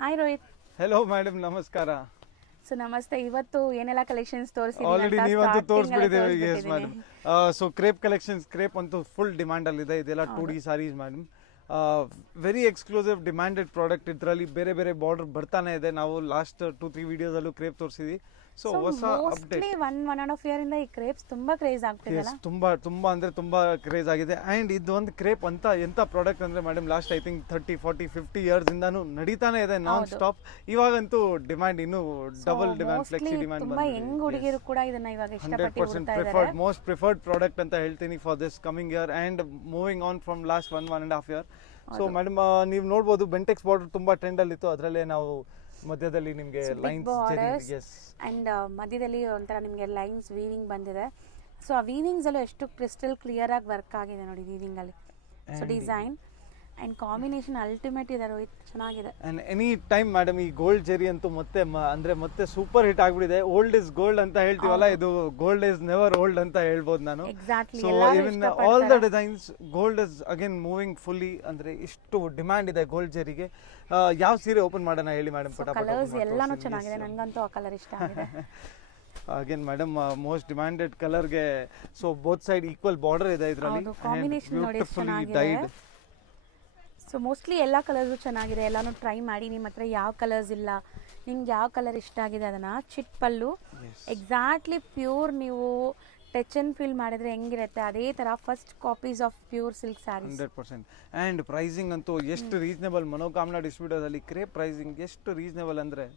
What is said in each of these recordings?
Hi Rohit. Hello madam, ನಮಸ್ಕಾರ. So ನಮಸ್ತೆ. ಇವತ್ತು ಏನೆಲ್ಲ ಕಲೆಕ್ಷನ್ಸ್ ಆಲ್ರೆಡಿ ನೀವಂತೂ ತೋರಿಸ್ಬಿಟ್ಟಿದ್ದೀವಿ. ಎಸ್ ತೋರಿಸಿದ್ದೀವಿ. Madam. So crepe collections, crepe ಅಂತೂ ಫುಲ್ ಡಿಮ್ಯಾಂಡಲ್ಲಿದೆ. ಇದೆಲ್ಲ 2D sarees madam. Very exclusive demanded product. ಇದರಲ್ಲಿ ಬೇರೆ ಬೇರೆ ಬಾರ್ಡರ್ ಬರ್ತಾನೆ ಇದೆ. ನಾವು ಲಾಸ್ಟ್ 2-3 ವಿಡಿಯೋಸಲ್ಲೂ ಕ್ರೇಪ್ ತೋರಿಸಿದ್ವಿ. ಸೊ ಹೊಸ ಅಪ್ಡೇಟ್. 1.5 year ಇಂದ ಈ ಕ್ರೇಪ್ಸ್ ತುಂಬಾ ಕ್ರೇಜ್ ಆಗ್ತಿದೆಲ್ಲ. ತುಂಬಾ ಅಂದ್ರೆ ತುಂಬಾ ಕ್ರೇಜ್ ಆಗಿದೆ. ಅಂಡ್ ಇದು ಒಂದು ಕ್ರೇಪ್ ಅಂತ ಎಂತ ಪ್ರಾಡಕ್ಟ್ ಅಂದ್ರೆ madam, last I think 30-40-50 years ಇಂದಾನು ನಡೀತಾನೆ ಇದೆ ನಾನ್ ಸ್ಟಾಪ್. ಇವಾಗಂತೂ ಡಿಮ್ಯಾಂಡ್ ಇನ್ನೂ ಡಬಲ್ ಡಿಮ್ಯಾಂಡ್, ಫ್ಲೆಕ್ಸಿ ಡಿಮ್ಯಾಂಡ್ ತುಂಬಾ ಯಂಗ್ ಹುಡುಗಿರು ಕೂಡ ಇದನ್ನ ಇವಾಗ ಇಷ್ಟಪಟ್ಟು 100% ಪ್ರಿಫರ್ಡ್, ಮೋಸ್ಟ್ ಪ್ರಿಫರ್ಡ್ ಪ್ರಾಡಕ್ಟ್ ಅಂತ ಹೇಳ್ತೀನಿ for this coming year and moving on from last 1.5 year. So madam, ನೀವು ನೋಡ್ಬೋದು ಬೆಂಟೆಕ್ಸ್ ಬಾರ್ಡರ್ ತುಂಬಾ ಟ್ರೆಂಡ್ ಅಲ್ಲಿ ಇತ್ತು. ಅದರಲ್ಲೇ ನಾವು ಮಧ್ಯದಲ್ಲಿ ನಿಮಗೆ ಲೈನ್ಸ್ ಅಂಡ್ ಮಧ್ಯದಲ್ಲಿ ಒಂಥರ ನಿಮಗೆ ಲೈನ್ಸ್ ವೀವಿಂಗ್ ಬಂದಿದೆ. ಸೊ ಆ ವೀವಿಂಗ್ಸ್ ಅಲ್ಲೂ ಎಷ್ಟು ಕ್ರಿಸ್ಟಲ್ ಕ್ಲಿಯರ್ ಆಗಿ ವರ್ಕ್ ಆಗಿದೆ ನೋಡಿ ವೀವಿಂಗ್ ಅಲ್ಲಿ. So design and combination ultimate ಇದೆ ರೋಹಿತ್, ಚೆನ್ನಾಗಿದೆ. ಅಂಡ್ ಎನಿ ಟೈಮ್ ಮೇಡಮ್, ಈ ಗೋಲ್ಡ್ ಜೆರಿ ಅಂತೂ ಮತ್ತೆ ಸೂಪರ್ ಹಿಟ್ ಆಗ್ಬಿಟ್ಟಿದೆ. ಓಲ್ಡ್ ಇಸ್ ಗೋಲ್ಡ್ ಅಂತ ಹೇಳ್ತೀವಲ್ಲ, ಇದು ಗೋಲ್ಡ್ ಇಸ್ ನೆವರ್ ಓಲ್ಡ್ ಅಂತ ಹೇಳ್ಬೋದು ನಾನು. Exactly. So even all the designs gold is again moving fully. ಅಂದ್ರೆ ಇಷ್ಟು ಡಿಮ್ಯಾಂಡ್ ಇದೆ ಗೋಲ್ಡ್ ಜೆರಿಗೆ. ಯಾವ ಸೀರೆ ಓಪನ್ ಮಾಡೋಣ ಹೇಳಿ ಮೇಡಮ್? ಕಲರ್ಸ್ ಎಲ್ಲಾನು ಚೆನ್ನಾಗಿದೆ, ನನಗಂತೂ ಆ ಕಲರ್ ಇಷ್ಟ ಆಗಿದೆ. ಅಗೇನ್ ಮೇಡಮ್, ಮೋಸ್ಟ್ ಡಿಮ್ಯಾಂಡೆಡ್ ಕಲರ್ಗೆ so both side equal border ಇದೆ ಇದರಲ್ಲಿ. ಕಾಂಬಿನೇಷನ್ ನೋಡಿ ಚೆನ್ನಾಗಿದೆ. ಸೊ ಮೋಸ್ಟ್ಲಿ ಎಲ್ಲ ಕಲರ್ಸು ಚೆನ್ನಾಗಿದೆ. ಎಲ್ಲಾನು ಟ್ರೈ ಮಾಡಿ. ನಿಮ್ಮ ಹತ್ರ ಯಾವ ಕಲರ್ಸ್ ಇಲ್ಲ, ನಿಮ್ಗೆ ಯಾವ ಕಲರ್ ಇಷ್ಟ ಆಗಿದೆ ಅದನ್ನ ಚಿಟ್ ಪಲ್ಲು ಎಕ್ಸಾಕ್ಟ್ಲಿ ಪ್ಯೂರ್ ನೀವು ಟಚ್ ಅಂಡ್ ಫೀಲ್ ಮಾಡಿದ್ರೆ ಹೆಂಗಿರುತ್ತೆ ಅದೇ ತರ first copies of pure silk sarees. 100%. And pricing ಅಂತೂ ಎಷ್ಟು ರೀಸನೇಬಲ್. ಮನೋಕಾಮನಾ ಡಿಸ್ಟ್ರಿಬ್ಯೂಟರ್ ಅಲ್ಲಿ ಕ್ರೇಪ್ ಪ್ರೈಸಿಂಗ್ ಎಷ್ಟು ರೀಸನೇಬಲ್ ಅಂದ್ರೆ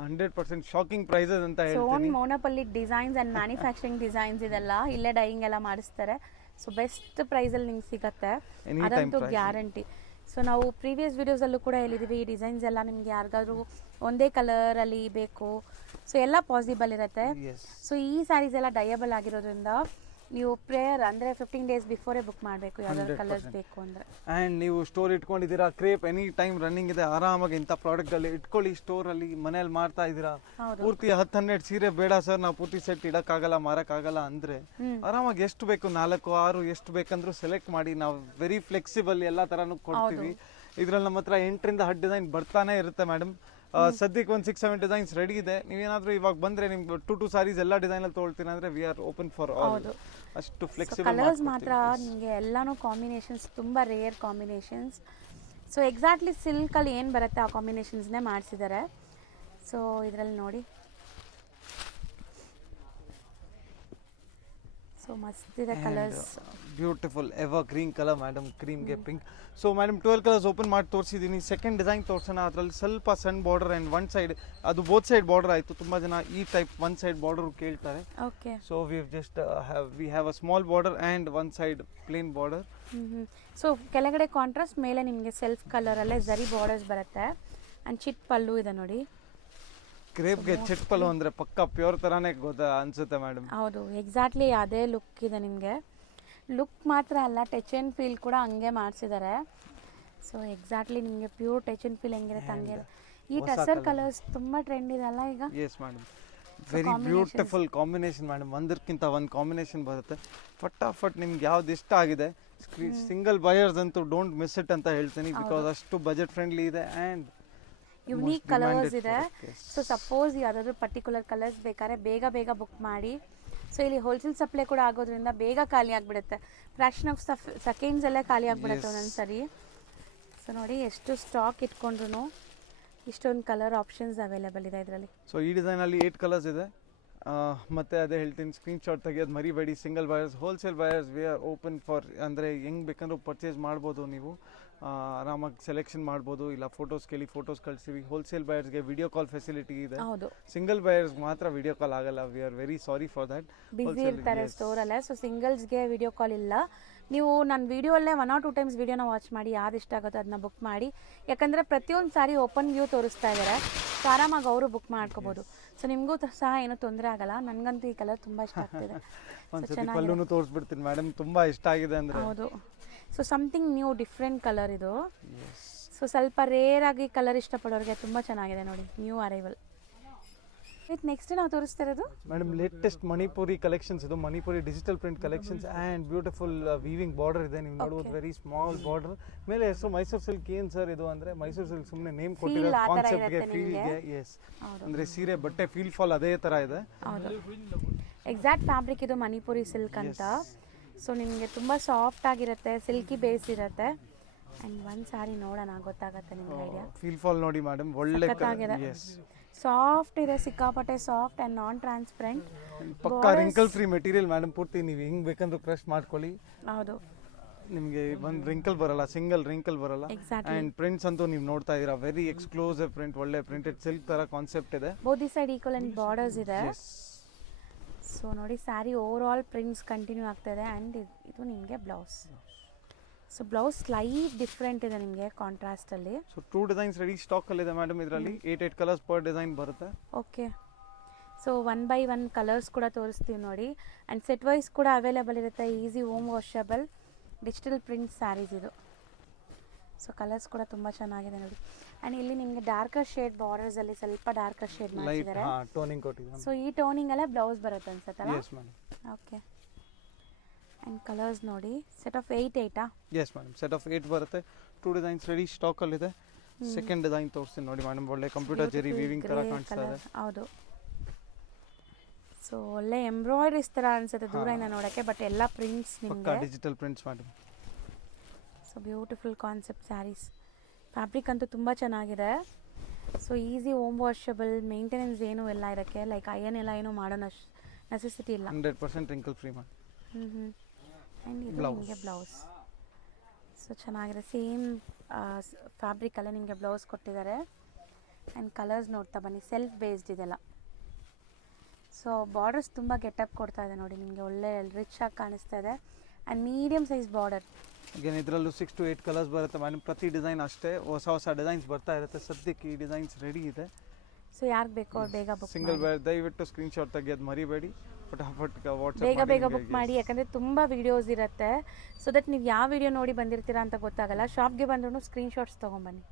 100% ಶಾಕಿಂಗ್ ಪ್ರೈಸಸ್ ಅಂತ ಹೇಳ್ತೀನಿ. Own monopoly designs and manufacturing designs ಇದೆಲ್ಲ ಇಲ್ಲೇ ಡೈಯಿಂಗ್ ಎಲ್ಲ ಮಾಡಿಸ್ತಾರೆ. ಸೊ ಬೆಸ್ಟ್ ಪ್ರೈಸಲ್ಲಿ ನಿಮ್ಗೆ ಸಿಗತ್ತೆ, ಅದಂತೂ ಗ್ಯಾರಂಟಿ. ಸೊ ನಾವು ಪ್ರೀವಿಯಸ್ ವಿಡಿಯೋಸಲ್ಲೂ ಕೂಡ ಹೇಳಿದ್ದೀವಿ, ಈ ಡಿಸೈನ್ಸ್ ಎಲ್ಲ ನಿಮ್ಗೆ ಯಾರಿಗಾದ್ರೂ ಒಂದೇ ಕಲರಲ್ಲಿ ಬೇಕು, ಸೊ ಎಲ್ಲ ಪಾಸಿಬಲ್ ಇರುತ್ತೆ. ಸೊ ಈ ಸ್ಯಾರೀಸ್ ಎಲ್ಲ ಡಯಬಲ್ ಆಗಿರೋದ್ರಿಂದ ನೀವು ಪ್ರೇಯರ್ ಅಂದರೆ 15 days ಬಿಫೋರೇ ಬುಕ್ ಮಾಡಬೇಕು ಯಾವ್ದಾದ್ರು ಕಲರ್ಸ್ ಬೇಕು ಅಂದರೆ. ಆ್ಯಂಡ್ ನೀವು ಸ್ಟೋರ್ ಇಟ್ಕೊಂಡಿದ್ದೀರಾ, ಕ್ರೇಪ್ ಎನಿ ಟೈಮ್ ರನ್ನಿಂಗ್ ಇದೆ. ಆರಾಮಾಗಿ ಇಂಥ ಪ್ರಾಡಕ್ಟಲ್ಲಿ ಇಟ್ಕೊಳ್ಳಿ. ಸ್ಟೋರಲ್ಲಿ ಮನೇಲಿ ಮಾಡ್ತಾ ಇದ್ದೀರಾ, ಪೂರ್ತಿ 10-12 ಸೀರೆ ಬೇಡ ಸರ್, ನಾವು ಪೂರ್ತಿ ಸೆಟ್ ಇಡೋಕ್ಕಾಗಲ್ಲ ಮಾರೋಕ್ಕಾಗಲ್ಲ ಅಂದರೆ ಆರಾಮಾಗಿ ಎಷ್ಟು ಬೇಕು 4-6 ಎಷ್ಟು ಬೇಕಂದ್ರೂ ಸೆಲೆಕ್ಟ್ ಮಾಡಿ. ನಾವು ವೆರಿ ಫ್ಲೆಕ್ಸಿಬಲ್, ಎಲ್ಲ ಥರನೂ ಕೊಡ್ತೀವಿ. ಇದರಲ್ಲಿ ನಮ್ಮ ಹತ್ರ 8-10 ಡಿಸೈನ್ ಬರ್ತಾನೆ ಇರುತ್ತೆ ಮೇಡಮ್. ಸದ್ಯಕ್ಕೆ ಒಂದು 6-7 ಡಿಸೈನ್ಸ್ ರೆಡಿ ಇದೆ. ನೀವೇನಾದರೂ ಇವಾಗ ಬಂದರೆ ನಿಮ್ಗೆ 2 ಸಾರೀಸ್ ಎಲ್ಲ ಡಿಸೈನಲ್ಲಿ ತೊಗೊಳ್ತೀನಿ ಅಂದರೆ we are open for all. ಅಷ್ಟು ಫ್ಲೆಕ್ಸಿಬಲ್ ಕಲರ್ಸ್ ಮಾತ್ರ ನಿಮಗೆ ಎಲ್ಲಾನು ಕಾಂಬಿನೇಷನ್ಸ್ ತುಂಬ ರೇರ್ ಕಾಂಬಿನೇಷನ್ಸ್. ಸೊ ಎಕ್ಸಾಕ್ಟ್ಲಿ ಸಿಲ್ಕಲ್ಲಿ ಏನು ಬರುತ್ತೆ ಆ ಕಾಂಬಿನೇಷನ್ಸ್ನೇ ಮಾಡಿಸಿದ್ದಾರೆ. ಸೊ ಇದರಲ್ಲಿ ನೋಡಿ, ಸೊ ಮಸ್ತ್ ಇದೆ colours. Beautiful evergreen colour madam, ಕ್ರೀಮ್ಗೆ pink. So madam 12 colours open ಮಾಡಿ ತೋರಿಸಿದ್ದೀನಿ. ಸೆಕೆಂಡ್ ಡಿಸೈನ್ ತೋರಿಸೋಣ. ಅದರಲ್ಲಿ ಸ್ವಲ್ಪ ಸಣ್ಣ ಬಾರ್ಡರ್ ಆ್ಯಂಡ್ ಒನ್ ಸೈಡ್, ಅದು ಬೋತ್ ಸೈಡ್ ಬಾರ್ಡರ್ ಆಯಿತು. ತುಂಬ ಜನ ಈ ಟೈಪ್ ಒನ್ ಸೈಡ್ ಬಾರ್ಡರ್ ಕೇಳ್ತಾರೆ. Okay. So we have a small border and one side plain border. So ಕೆಳಗಡೆ ಕಾಂಟ್ರಾಸ್ಟ್, ಮೇಲೆ ನಿಮಗೆ ಸೆಲ್ಫ್ ಕಲರಲ್ಲೇ ಝರಿ ಬಾರ್ಡರ್ಸ್ ಬರುತ್ತೆ ಆ್ಯಂಡ್ ಚಿಟ್ ಪಲ್ಲು ಇದೆ ನೋಡಿ. ಕ್ರೇಪ್ಗೆ ಚಿಟ್ ಪಲ್ಲು ಅಂದರೆ ಪಕ್ಕ ಪ್ಯೂರ್ ಥರನೇ ಅನಿಸುತ್ತೆ ಮೇಡಮ್. ಹೌದು, ಎಕ್ಸಾಕ್ಟ್ಲಿ ಅದೇ ಲುಕ್ ಇದೆ ನಿಮಗೆ. ಲುಕ್ ಮಾತ್ರ ಅಲ್ಲ, ಟಚ್ ಆ್ಯಂಡ್ ಫೀಲ್ ಕೂಡ ಹಂಗೆ ಮಾಡಿಸಿದ್ದಾರೆ. ಸೊ ಎಕ್ಸಾಕ್ಟ್ಲಿ ನಿಮಗೆ ಪ್ಯೂರ್ ಟಚ್ ಆ್ಯಂಡ್ ಫೀಲ್ ಹೆಂಗಿರುತ್ತೆ ಹಂಗೆ. ಈ ಟಸರ್ ಕಲರ್ಸ್ ತುಂಬ ಟ್ರೆಂಡ್ ಇದೆ ಅಲ್ಲ ಈಗ. Yes madam, very beautiful combination madam. ಒಂದಕ್ಕಿಂತ ಒಂದು ಕಾಂಬಿನೇಷನ್ ಬರುತ್ತೆ. ಫಟಾಫಟ್ ನಿಮ್ಗೆ ಯಾವ್ದು ಇಷ್ಟ ಆಗಿದೆ, ಸಿಂಗಲ್ ಬಯರ್ಸ್ ಅಂತೂ ಡೋಂಟ್ ಮಿಸ್ ಇಟ್ ಅಂತ ಹೇಳ್ತೀನಿ. ಬಿಕಾಸ್ ಅಷ್ಟು ಬಜೆಟ್ ಫ್ರೆಂಡ್ಲಿ ಇದೆ ಆ್ಯಂಡ್ ಯುನೀಕ್ ಕಲರ್ಸ್ ಇದೆ. ಸೊ ಸಪೋಸ್ ಯಾವುದಾದ್ರೂ ಪರ್ಟಿಕ್ಯುಲರ್ ಕಲರ್ಸ್ ಬೇಕಾದ್ರೆ ಬೇಗ ಬುಕ್ ಮಾಡಿ. ಸೊ ಇಲ್ಲಿ ಹೋಲ್ಸೇಲ್ ಸಪ್ಲೈ ಕೂಡ ಆಗೋದ್ರಿಂದ ಬೇಗ ಖಾಲಿ ಆಗಿಬಿಡುತ್ತೆ. ಫ್ರಾಕ್ಷನ್ ಆಫ್ ಸೆಕೆಂಡ್ಸಲ್ಲೇ ಖಾಲಿ ಆಗಿಬಿಡುತ್ತೆ ಒಂದೊಂದು ಸರಿ. ಸೊ ನೋಡಿ, ಎಷ್ಟು ಸ್ಟಾಕ್ ಇಟ್ಕೊಂಡ್ರು ಇಷ್ಟೊಂದು ಕಲರ್ ಆಪ್ಷನ್ಸ್ ಅವೈಲೇಬಲ್ ಇದೆ ಇದರಲ್ಲಿ. ಸೊ ಈ ಡಿಸೈನಲ್ಲಿ 8 ಕಲರ್ಸ್ ಇದೆ. ಮತ್ತು ಅದೇ ಹೇಳ್ತೀನಿ, ಸ್ಕ್ರೀನ್ಶಾಟ್ ತೆಗೆಯೋದು ಮರಿಬೇಡಿ. Single buyers, wholesale buyers we are open for. ಅಂದರೆ ಹೆಂಗೆ ಬೇಕಂದ್ರೂ ಪರ್ಚೇಸ್ ಮಾಡ್ಬೋದು ನೀವು. ಆರಾಮಾಗಿ ಸೆಲೆಕ್ಷನ್ ಮಾಡ್ಬೋದು. ಇಲ್ಲ ಫೋಟೋಸ್ ಕೇಳಿ ಫೋಟೋಸ್ ಕಳಿಸ್ತೀವಿ. ಹೋಲ್ಸೇಲ್ ಬಯರ್ಸ್ಗೆ ವಿಡಿಯೋ ಕಾಲ್ ಫೆಸಿಲಿಟಿ ಇದೆ. ಸಿಂಗಲ್ ಬಯರ್ಸ್ ಮಾತ್ರ ವಿಡಿಯೋ ಕಾಲ್ ಆಗಲ್ಲ. We are very sorry for that. Busy ಇರ್ತಾರೆ ಸ್ಟೋರಲ್ಲೇ. ಸೊ ಸಿಂಗಲ್ಸ್ಗೆ ವಿಡಿಯೋ ಕಾಲ್ ಇಲ್ಲ. ನೀವು ನನ್ನ ವಿಡಿಯೋಲ್ಲೇ 1 or 2 times ವಿಡಿಯೋನ ವಾಚ್ ಮಾಡಿ, ಯಾವ್ದು ಇಷ್ಟ ಆಗುತ್ತೋ ಅದನ್ನ ಬುಕ್ ಮಾಡಿ. ಯಾಕಂದರೆ ಪ್ರತಿಯೊಂದು ಸಾರಿ ಓಪನ್ ವ್ಯೂ ತೋರಿಸ್ತಾ ಇದ್ದಾರೆ. ಸೊ ಆರಾಮಾಗಿ ಅವರು ಬುಕ್ ಮಾಡ್ಕೋಬೋದು. ಸೊ ನಿಮಗೂ ಸಹ ಏನೂ ತೊಂದರೆ ಆಗಲ್ಲ. ನನಗಂತೂ ಈ ಕಲರ್ ತುಂಬ ಇಷ್ಟ ಆಗ್ತಿದೆ. ಪಲ್ಲುನು ತೋರಿಸ್ಬಿಡ್ತೀನಿ ಮೇಡಮ್, ತುಂಬ ಇಷ್ಟ ಆಗಿದೆ ಅಂದರೆ. ಹೌದು. So something new different colour ಇದು. ಸೊ ಸ್ವಲ್ಪ ರೇರ್ ಆಗಿ ಕಲರ್ ಇಷ್ಟಪಡೋರಿಗೆ ತುಂಬ ಚೆನ್ನಾಗಿದೆ ನೋಡಿ, ನ್ಯೂ ಅರೈವಲ್. ವಿತ್ ನೆಕ್ಸ್ಟ್ ನಾವು ತೋರಿಸ್ತಾ ಇರೋದು ಮೇಡಮ್ ಲೇಟೆಸ್ಟ್ ಮಣಿಪುರಿ ಕಲೆಕ್ಷನ್ಸ್ ಇದು Manipuri digital print collections and beautiful weaving border ಇದೆ ನೀವು ನೋಡ್ಬೋದು ವೆರಿ ಸ್ಮಾಲ್ ಬಾರ್ಡರ್ ಮೇಲೆ ಹೆಸರು ಮೈಸೂರು ಸಿಲ್ಕ್ ಏನು ಸರ್ ಇದು ಅಂದರೆ ಮೈಸೂರು ಸಿಲ್ಕ್ ಸುಮ್ಮನೆ ನೇಮ್ ಕೊಟ್ಟಿರೋ ಕಾನ್ಸೆಪ್ಟ್ಗೆ ಫೀಲ್ಗೆ ಎಸ್ ಅಂದರೆ ಸೀರೆ ಬಟ್ಟೆ ಫೀಲ್ ಫಾಲ್ ಅದೇ ಥರ ಇದೆ. ಹೌದು ಎಕ್ಸಾಕ್ಟ್ ಫ್ಯಾಬ್ರಿಕ್ ಇದು ಮಣಿಪುರಿ ಸಿಲ್ಕ್ ಅಂತ. ಸೊ ನಿಮಗೆ ತುಂಬ ಸಾಫ್ಟ್ ಆಗಿರುತ್ತೆ, ಸಿಲ್ಕಿ ಬೇಸ್ ಇರುತ್ತೆ. ಆ್ಯಂಡ್ ಒಂದು ಸಾರಿ ನೋಡೋಣ ಗೊತ್ತಾಗತ್ತೆ ನಿಮ್ಗೆ ಐಡಿಯಾ. ಫೀಲ್ ಫಾಲ್ ನೋಡಿ ಮೇಡಮ್ ಒಳ್ಳೆ ಎಸ್ ಸಾಫ್ಟ್ ಇದೆ, ಸಿಕ್ಕಾಪಟ್ಟೆ ಸಾಫ್ಟ್ ಆ್ಯಂಡ್ ನಾನ್ ಟ್ರಾನ್ಸ್ಪರೆಂಟ್. ಪಕ್ಕಾ ರಿಂಕಲ್ ಫ್ರೀ ಮೆಟೀರಿಯಲ್ ಮೇಡಮ್. ಪೂರ್ತಿ ನೀವು ಹೆಂಗ್ ಬೇಕಂದ್ರೂ ಕ್ರಶ್ ಮಾಡ್ಕೊಳ್ಳಿ. ಹೌದು ನಿಮಗೆ ಒಂದು ರಿಂಕಲ್ ಬರಲ್ಲ, ಸಿಂಗಲ್ ರಿಂಕಲ್ ಬರಲ್ಲ. ಆ್ಯಂಡ್ ಪ್ರಿಂಟ್ಸ್ ಅಂತೂ ನೀವು ನೋಡ್ತಾ ಇದ್ದೀರಾ ವೆರಿ ಎಕ್ಸ್ಕ್ಲೂಸಿವ್ ಪ್ರಿಂಟ್, ಒಳ್ಳೆ ಪ್ರಿಂಟೆಡ್ ಸಿಲ್ಕ್ ತರ ಕಾನ್ಸೆಪ್ಟ್ ಇದೆ. Both the side equal and borders ಇದೆ. ಸೊ ನೋಡಿ sari over all prints continue ಆಗ್ತಾ ಇದೆ. ಆ್ಯಂಡ್ ಇದು ನಿಮಗೆ blouse. So blouse slight different ಇದೆ ನಿಮಗೆ ಕಾಂಟ್ರಾಸ್ಟ್ ಅಲ್ಲಿ. ಸೊ 2 ಡಿಸೈನ್ಸ್ ರೆಡಿ ಸ್ಟಾಕ್ ಅಲ್ಲಿ ಇದೆ ಮೇಡಮ್. ಇದರಲ್ಲಿ 8 ಕಲರ್ಸ್ ಪರ್ ಡಿಸೈನ್ ಬರುತ್ತೆ. ಓಕೆ ಸೊ 1 by 1 ಕಲರ್ಸ್ ಕೂಡ ತೋರಿಸ್ತೀವಿ ನೋಡಿ. ಆ್ಯಂಡ್ ಸೆಟ್ ವೈಸ್ ಕೂಡ ಅವೈಲೇಬಲ್ ಇರುತ್ತೆ. Easy home washable digital print sarees ಇದು. ಸೊ ಕಲರ್ಸ್ ಕೂಡ ತುಂಬ ಚೆನ್ನಾಗಿದೆ ನೋಡಿ. ಆ್ಯಂಡ್ ಇಲ್ಲಿ ನಿಮಗೆ ಡಾರ್ಕರ್ ಶೇಡ್ ಬಾರ್ಡರ್ಸ್ ಅಲ್ಲಿ ಸ್ವಲ್ಪ ಡಾರ್ಕರ್ ಶೇಡ್ ಮಾಡಿದ್ದಾರೆ. ಟೋನಿಂಗ್ ಕೊಟ್ಟಿದ್ದಾರೆ. ಸೊ ಈ ಟೋನಿಂಗ್ ಅಲ್ಲೇ ಬ್ಲೌಸ್ ಬರುತ್ತೆ ಅನ್ಸುತ್ತಲ್ಲ. Yes madam. Okay and colours ನೋಡಿ set of 8 yes madam set of 8 ಬರುತ್ತೆ. 2 ಡಿಸೈನ್ಸ್ ರೆಡಿ ಸ್ಟಾಕ್ ಅಲ್ಲಿ ಇದೆ. ಸೆಕೆಂಡ್ ಡಿಸೈನ್ ತೋರಿಸ್ತೀನಿ ನೋಡಿ ಮೇಡಮ್. ಒಳ್ಳೆ ಕಂಪ್ಯೂಟರ್ ಜೆರಿ ವೀವಿಂಗ್ ತರ ಕಾಣಿಸ್ತಾ ಇದೆ. ಹೌದು ಸೊ ಒಳ್ಳೆ ಎಂಬ್ರಾಯ್ಡರೀಸ್ ತರ ಅನ್ಸುತ್ತೆ ದೂರದಿಂದ ನೋಡಕ್ಕೆ. ಬಟ್ ಎಲ್ಲ ಪ್ರಿಂಟ್ಸ್ ನಿಮಗೆ digital prints madam. So beautiful concept saris. Fabric ಅಂತೂ ತುಂಬ ಚೆನ್ನಾಗಿದೆ. So easy home washable, maintenance ಏನೂ ಇಲ್ಲ ಇದಕ್ಕೆ. ಲೈಕ್ ಅಯನ್ ಎಲ್ಲ ಏನೂ ಮಾಡೋ ನೆಸೆಸಿಟಿ ಇಲ್ಲ. 100% ರಿಂಕಲ್ ಫ್ರೀ ಮಾಡಿ. ಆ್ಯಂಡ್ ಇದು ನಿಮಗೆ ಬ್ಲೌಸ್. ಸೊ ಚೆನ್ನಾಗಿದೆ. ಸೇಮ್ ಫ್ಯಾಬ್ರಿಕಲ್ಲೇ ನಿಮಗೆ ಬ್ಲೌಸ್ ಕೊಟ್ಟಿದ್ದಾರೆ. ಆ್ಯಂಡ್ ಕಲರ್ಸ್ ನೋಡ್ತಾ ಬನ್ನಿ. ಸೆಲ್ಫ್ ಬೇಸ್ಡ್ ಇದೆಲ್ಲ. ಸೊ ಬಾರ್ಡರ್ಸ್ ತುಂಬ ಗೆಟಪ್ ಕೊಡ್ತಾ ಇದೆ ನೋಡಿ ನಿಮಗೆ. ಒಳ್ಳೆ ರಿಚ್ ಆಗಿ ಕಾಣಿಸ್ತಾ ಇದೆ. And medium size border. Again ಇದರಲ್ಲೂ 6 to 8 ಕಲರ್ಸ್ ಬರುತ್ತೆ ಮೇಡಮ್. ಪ್ರತಿ ಡಿಸೈನ್ ಅಷ್ಟೇ ಹೊಸ ಡಿಸೈನ್ಸ್ ಬರ್ತಾ ಇರುತ್ತೆ. ಸದ್ಯಕ್ಕೆ ಈ ಡಿಸೈನ್ಸ್ ರೆಡಿ ಇದೆ. ಸೊ ಯಾರಿಗೆ ಬೇಕೋ ಅವ್ರು ಬೇಗ ಬುಕ್ ಸಿಂಗಲ್ ದಯವಿಟ್ಟು ಸ್ಕ್ರೀನ್ಶಾಟ್ ತೆಗೆಯೋದು ಮರಿಬೇಡಿ. ಫಟಾಫಟ್ ಬೇಗ ಬುಕ್ ಮಾಡಿ. ಯಾಕಂದರೆ ತುಂಬ ವೀಡಿಯೋಸ್ ಇರುತ್ತೆ. ಸೊ ದಟ್ ನೀವು ಯಾವ ವಿಡಿಯೋ ನೋಡಿ ಬಂದಿರ್ತೀರಾ ಅಂತ ಗೊತ್ತಾಗಲ್ಲ. ಶಾಪ್ಗೆ ಬಂದ್ರೂ ಸ್ಕ್ರೀನ್ಶಾಟ್ಸ್ ತೊಗೊಂಬನ್ನಿ.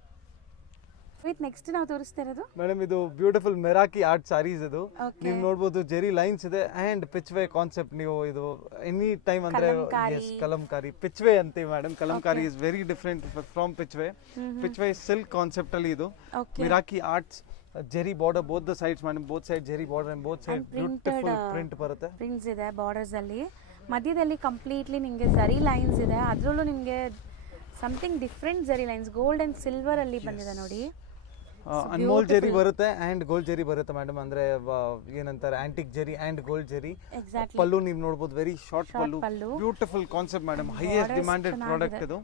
ವಿತ್ ನೆಕ್ಸ್ಟ್ ನಾವು ತೋರಿಸ್ತಾ ಇರೋದು ಮೇಡಮ್ ಇದು ಬ್ಯೂಟಿಫುಲ್ ಮೆರಾಕಿ ಆರ್ಟ್ ಸಾರೀಸ್. ಇದು ನೀವು ನೋಡ್ಬೋದು ಜೆರಿ ಲೈನ್ಸ್ ಇದೆ ಆ್ಯಂಡ್ ಪಿಚ್ವೇ ಕಾನ್ಸೆಪ್ಟ್. ನೀವು ಇದು ಎನಿ ಟೈಮ್ ಅಂದರೆ ಕಲಂಕಾರಿ ಪಿಚ್ವೇ ಅಂತೀವಿ madam. Kalamkari is very different from pichwai. Pichwai silk concept ಅಲ್ಲಿ ಇದು Meraki Arts zari border both the sides madam. Both side zari border and both side beautiful print ಬರುತ್ತೆ. ಪ್ರಿಂಟ್ಸ್ ಇದೆ ಬಾರ್ಡರ್ಸ್ ಅಲ್ಲಿ. ಮಧ್ಯದಲ್ಲಿ ಕಂಪ್ಲೀಟ್ಲಿ ನಿಮಗೆ ಜರಿ ಲೈನ್ಸ್ ಇದೆ. ಅದರಲ್ಲೂ ನಿಮಗೆ something different zari lines gold and silver ಅಲ್ಲಿ ಬಂದಿದೆ ನೋಡಿ. ಅನ್ಮೋಲ್ ಜೆರಿ ಬರುತ್ತೆ ಆ್ಯಂಡ್ ಗೋಲ್ಡ್ ಜೆರಿ ಬರುತ್ತೆ ಮೇಡಮ್. ಅಂದರೆ ಏನಂತಾರೆ antique zari and gold zari. Pallu ನೀವು ನೋಡ್ಬೋದು very short pallu. Beautiful concept madam. Highest demanded product ಇದು.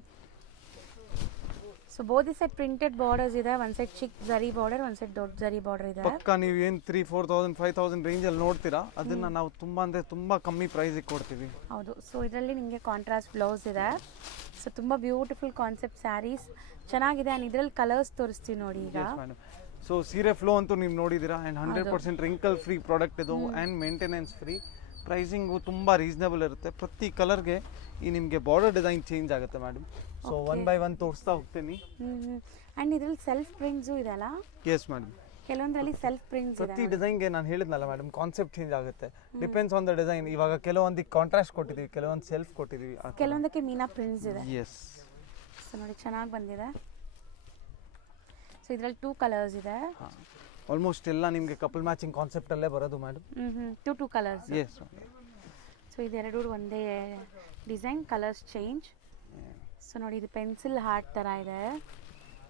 So both the side printed borders ಇದೆ. ಒಂದು ಸೈಡ್ ಚಿಕ್ ಜರಿ ಬಾರ್ಡರ್, ಒಂದು ಸೈಡ್ ದೊಡ್ಡ ಜರಿ ಬಾರ್ಡರ್ ಇದೆ. ಪಕ್ಕ ನೀವು ಏನು 3,000-4,000 5,000 ರೇಂಜಲ್ಲಿ ನೋಡ್ತೀರಾ ಅದನ್ನ ನಾವು ತುಂಬ ಅಂದರೆ ತುಂಬ ಕಮ್ಮಿ ಪ್ರೈಸಿಗೆ ಕೊಡ್ತೀವಿ. ಹೌದು. ಸೊ ಇದರಲ್ಲಿ ನಿಮಗೆ ಕಾಂಟ್ರಾಸ್ಟ್ ಬ್ಲೌಸ್ ಇದೆ. ಸೊ ತುಂಬ ಬ್ಯೂಟಿಫುಲ್ ಕಾನ್ಸೆಪ್ಟ್ ಸ್ಯಾರೀಸ್ ಚೆನ್ನಾಗಿದೆ. ಆ್ಯಂಡ್ ಇದರಲ್ಲಿ ಕಲರ್ಸ್ ತೋರಿಸ್ತೀವಿ ನೋಡಿ ಈಗ. ಸೊ ಸೀರೆ ಫ್ಲೋ ಅಂತೂ ನೀವು ನೋಡಿದ್ದೀರಾ. ಆ್ಯಂಡ್ 100% ರಿಂಕಲ್ ಫ್ರೀ ಪ್ರಾಡಕ್ಟ್ ಇದು ಆ್ಯಂಡ್ ಮೇಂಟೆನೆನ್ಸ್ ಫ್ರೀ. ಪ್ರೈಸಿಂಗು ತುಂಬ ರೀಸನಬಲ್ ಇರುತ್ತೆ. ಪ್ರತಿ ಕಲರ್ಗೆ ಈ ನಿಮಗೆ ಬಾರ್ಡರ್ ಡಿಸೈನ್ ಚೇಂಜ್ ಆಗುತ್ತೆ ಮೇಡಮ್. ಸೊ 1 by 1 ತೋರಿಸ್ತಾ ಹೋಗ್ತೀನಿ. ಆ್ಯಂಡ್ ಇದರಲ್ಲಿ ಸೆಲ್ಫ್ ಪ್ರಿಂಟ್ಸು ಇದೆಲ್ಲ. Yes madam. ಕೆಲವೊಂದರಲ್ಲಿ ಸೆಲ್ಫ್ ಪ್ರಿಂಟ್ಸ್ ಇದೆ. ಪ್ರತಿ ಡಿಸೈನ್ಗೆ ನಾನು ಹೇಳಿದ್ನಲ್ಲ ಮೇಡಮ್ ಕಾನ್ಸೆಪ್ಟ್ ಚೇಂಜ್ ಆಗುತ್ತೆ. Depends on the design. ಇವಾಗ ಕೆಲವೊಂದಿಗೆ ಕಾಂಟ್ರಾಸ್ಟ್ ಕೊಟ್ಟಿದ್ದೀವಿ, ಕೆಲವೊಂದು ಸೆಲ್ಫ್ ಕೊಟ್ಟಿದ್ದೀವಿ, ಕೆಲವೊಂದಕ್ಕೆ ಮೀನಾ ಪ್ರಿಂಟ್ಸ್ ಇದೆ. ಎಸ್. ಸೊ ನೋಡಿ ಚೆನ್ನಾಗಿ ಬಂದಿದೆ. ಸೊ ಇದರಲ್ಲಿ 2 ಕಲರ್ಸ್ ಇದೆ. ಆಲ್ಮೋಸ್ಟ್ ಎಲ್ಲ ನಿಮಗೆ ಕಪಲ್ ಮ್ಯಾಚಿಂಗ್ ಕಾನ್ಸೆಪ್ಟ್ ಅಲ್ಲೇ ಬರೋದು ಮೇಡಮ್. 2 ಕಲರ್ಸ್. ಎಸ್. ಸೊ ಇದೆರಡು ಒಂದೇ ಡಿಸೈನ್, ಕಲರ್ಸ್ ಚೇಂಜ್. ಸೊ ನೋಡಿ ಇದು ಪೆನ್ಸಿಲ್ ಹಾರ್ಟ್ ಥರ ಇದೆ.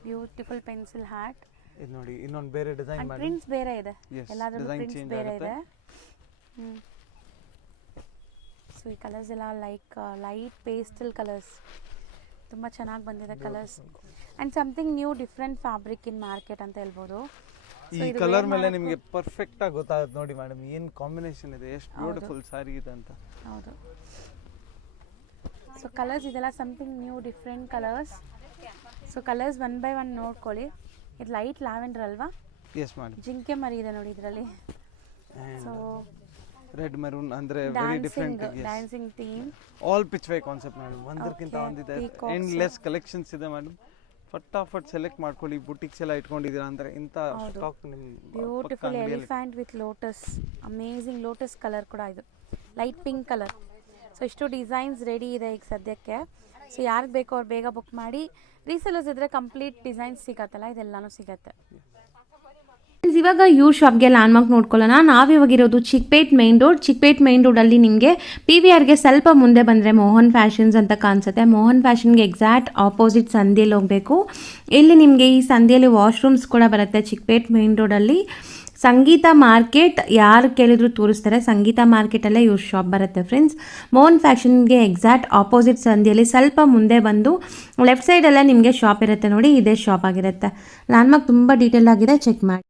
Beautiful pencil heart. ಇದು ನೋಡಿ ಇನ್ನೊಂದು ಬೇರೆ ಡಿಸೈನ್ ಮಾಡಿ. ಪ್ರಿಂಟ್ಸ್ ಬೇರೆ ಇದೆ. ಎಲ್ಲಾದ್ರೂ ಪ್ರಿಂಟ್ಸ್ ಬೇರೆ ಇದೆ. ಸೊ ಈ ಕಲರ್ಸ್ ಎಲ್ಲ ಲೈಟ್ ಪೇಸ್ಟಲ್ ಕಲರ್ಸ್. ತುಂಬ ಚೆನ್ನಾಗಿ ಬಂದಿದೆ colours. And something new different fabric in market ಅಂತ ಹೇಳ್ಬೋದು. ಈ ಕಲರ್ ಮೇಲೆ ನಿಮಗೆ ಪರ್ಫೆಕ್ಟ್ ಆಗಿ ಗೊತ್ತಾಗುತ್ತೆ ನೋಡಿ ಮೇಡಮ್ ಏನು ಕಾಂಬಿನೇಷನ್ ಇದೆ, ಎಷ್ಟು ಬ್ಯೂಟಿಫುಲ್ ಸಾರಿ ಇದೆ ಅಂತ. ಹೌದು. ಸೊ ಕಲರ್ಸ್ ಇದೆಲ್ಲ something new different colours. So colours 1 by 1 ನೋಡ್ಕೊಳ್ಳಿ. ಇದು ಲೈಟ್ ಲ್ಯಾವೆಂಡರ್ ಅಲ್ವಾ? Yes madam. ಜಿಂಕೆ ಮರಿ ಇದೆ ನೋಡಿ ಇದರಲ್ಲಿ. ಸೊ ರೆಡ್ ಮೆರೂನ್ ಅಂದ್ರೆ very different dancing theme. All pitch way concept madam. ಒಂದಕ್ಕಿಂತ ಒಂದಿದೆ. ಎಂಡ್ಲೆಸ್ ಕಲೆಕ್ಷನ್ಸ್ ಇದೆ ಮೇಡಮ್. ಫಟಾಫಟ್ ಸೆಲೆಕ್ಟ್ ಮಾಡ್ಕೊಳ್ಳಿ. ಬುಟಿಕ್ಸ್ ಎಲ್ಲ ಇಟ್ಕೊಂಡಿದ್ದೀರಾ ಅಂದರೆ ಇಂಥ stock beautiful elephant with lotus, amazing lotus colour ಕೂಡ ಇದು ಲೈಟ್ ಪಿಂಕ್ ಕಲರ್. ಸೊ ಇಷ್ಟು ಡಿಸೈನ್ಸ್ ರೆಡಿ ಇದೆ ಈಗ ಸದ್ಯಕ್ಕೆ. ಸೊ ಯಾರಿಗೆ ಬೇಕೋ ಅವ್ರು ಬೇಗ ಬುಕ್ ಮಾಡಿ. ರೀಸೆಲರ್ಸ್ ಇದ್ರೆ ಕಂಪ್ಲೀಟ್ ಡಿಸೈನ್ಸ್ ಸಿಗತ್ತಲ್ಲ, ಇದೆಲ್ಲನೂ ಸಿಗತ್ತೆ. ಇವಾಗ ಯೂ ಶಾಪ್ಗೆ ಲ್ಯಾಂಡ್ಮಾರ್ಕ್ ನೋಡ್ಕೊಳ್ಳೋಣ. ನಾವಿವಾಗಿರೋದು Chickpet main road. Chickpet main ರೋಡಲ್ಲಿ ನಿಮಗೆ PVRಗೆ ಸ್ವಲ್ಪ ಮುಂದೆ ಬಂದರೆ ಮೋಹನ್ ಫ್ಯಾಷನ್ಸ್ ಅಂತ ಕಾಣಿಸುತ್ತೆ. ಮೋಹನ್ ಫ್ಯಾಷನ್ಗೆ ಎಕ್ಸಾಕ್ಟ್ ಆಪೋಸಿಟ್ ಸಂಧಿಯಲ್ಲಿ ಹೋಗಬೇಕು. ಇಲ್ಲಿ ನಿಮಗೆ ಈ ಸಂಧಿಯಲ್ಲಿ ವಾಶ್ರೂಮ್ಸ್ ಕೂಡ ಬರುತ್ತೆ. ಚಿಕ್ಪೇಟ್ ಮೈನ್ ರೋಡಲ್ಲಿ ಸಂಗೀತ ಮಾರ್ಕೆಟ್ ಯಾರು ಕೇಳಿದ್ರು ತೋರಿಸ್ತಾರೆ. ಸಂಗೀತ ಮಾರ್ಕೆಟಲ್ಲೇ ಯೂ ಶಾಪ್ ಬರುತ್ತೆ ಫ್ರೆಂಡ್ಸ್. ಮೋಹನ್ ಫ್ಯಾಷನ್ಗೆ ಎಕ್ಸಾಕ್ಟ್ ಆಪೋಸಿಟ್ ಸಂಧಿಯಲ್ಲಿ ಸ್ವಲ್ಪ ಮುಂದೆ ಬಂದು ಲೆಫ್ಟ್ ಸೈಡಲ್ಲೇ ನಿಮಗೆ ಶಾಪ್ ಇರುತ್ತೆ ನೋಡಿ, ಇದೇ ಶಾಪ್ ಆಗಿರುತ್ತೆ. ಲ್ಯಾಂಡ್ಮಾರ್ಕ್ ತುಂಬ ಡೀಟೇಲ್ ಆಗಿದೆ, ಚೆಕ್ ಮಾಡಿ.